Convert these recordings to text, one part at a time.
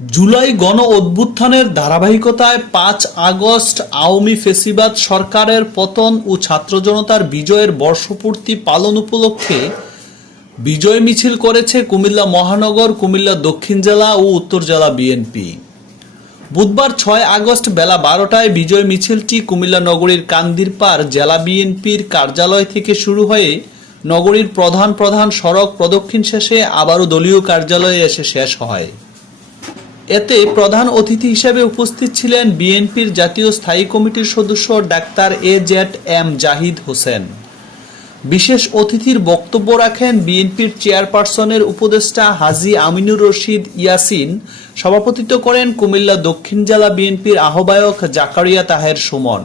জুলাই গণ অভ্যুত্থানের ধারাবাহিকতায় পাঁচ আগস্ট আওয়ামী ফেসিবাদ সরকারের পতন ও ছাত্র জনতার বিজয়ের বর্ষপূর্তি পালন উপলক্ষে বিজয় মিছিল করেছে কুমিল্লা মহানগর, কুমিল্লা দক্ষিণ জেলা ও উত্তর জেলা বিএনপি। বুধবার ছয় আগস্ট বেলা বারোটায় বিজয় মিছিলটি কুমিল্লা নগরীর কান্দিরপাড় জেলা বিএনপির কার্যালয় থেকে শুরু হয়ে নগরীর প্রধান প্রধান সড়ক প্রদক্ষিণ শেষে আবারও দলীয় কার্যালয়ে এসে শেষ হয়। এতে প্রধান অতিথি হিসেবে উপস্থিত ছিলেন বিএনপির জাতীয় স্থায়ী কমিটির সদস্য doctor A Z M Zahid Hossain. বিশেষ অতিথির বক্তব্য রাখেন বিএনপির চেয়ারপারসনের উপদেষ্টা হাজি আমিনুর রশিদ ইয়াসিন, সভাপতিত্ব করেন কুমিল্লা দক্ষিণ জেলা বিএনপির আহ্বায়ক জাকারিয়া তাহের সুমন।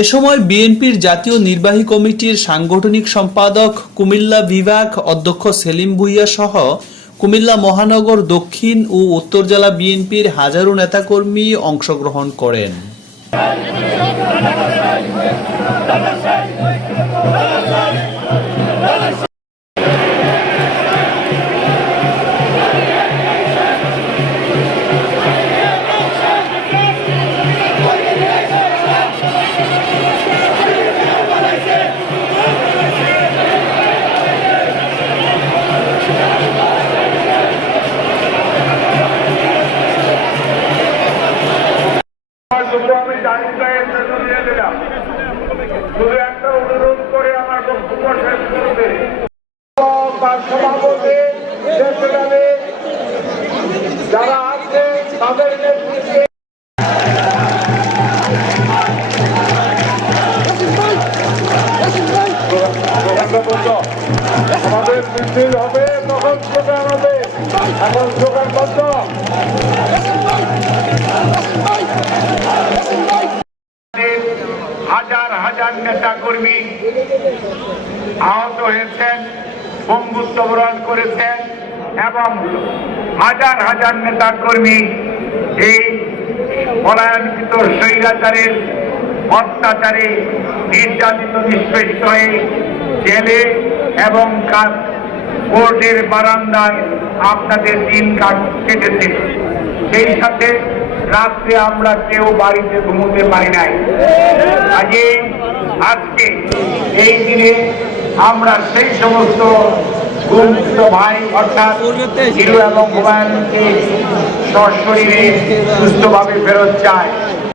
এ সময় বিএনপির জাতীয় নির্বাহী কমিটির সাংগঠনিক সম্পাদক কুমিল্লা বিভাগ অধ্যক্ষ সেলিম ভুইয়া সহ কুমিল্লা মহানগর দক্ষিণ ও উত্তর জেলা বিএনপির হাজারো নেতাকর্মী অংশগ্রহণ করেন। শুধু একটা আমাদের মিছিল হবে তখন স্লোগান হবে এখন স্লোগান বন্ধ। হাজার নেতা কর্মী আহত হয়েছেন, বঙ্গুত্ব বরণ করেছেন এবং হাজার হাজার নেতা কর্মী এই পলায়নকৃত স্বৈরাচারের অত্যাচারে নির্যাতিত, নিষ্পেষিত হয়ে জেলে এবং কোর্টের বারান্দায় আপনাদের দিন কাট- কেটেছে। সেই সাথে রাত্রে আমরা কেউ বাড়িতে ঘুমোতে পারি নাই। আজকে আজকে এই দিনে আমরা সেই সমস্ত ভাই, অর্থাৎ হিরু এবং হুমায়ুনকে সশরীরে সুস্থভাবে ফেরত চাই।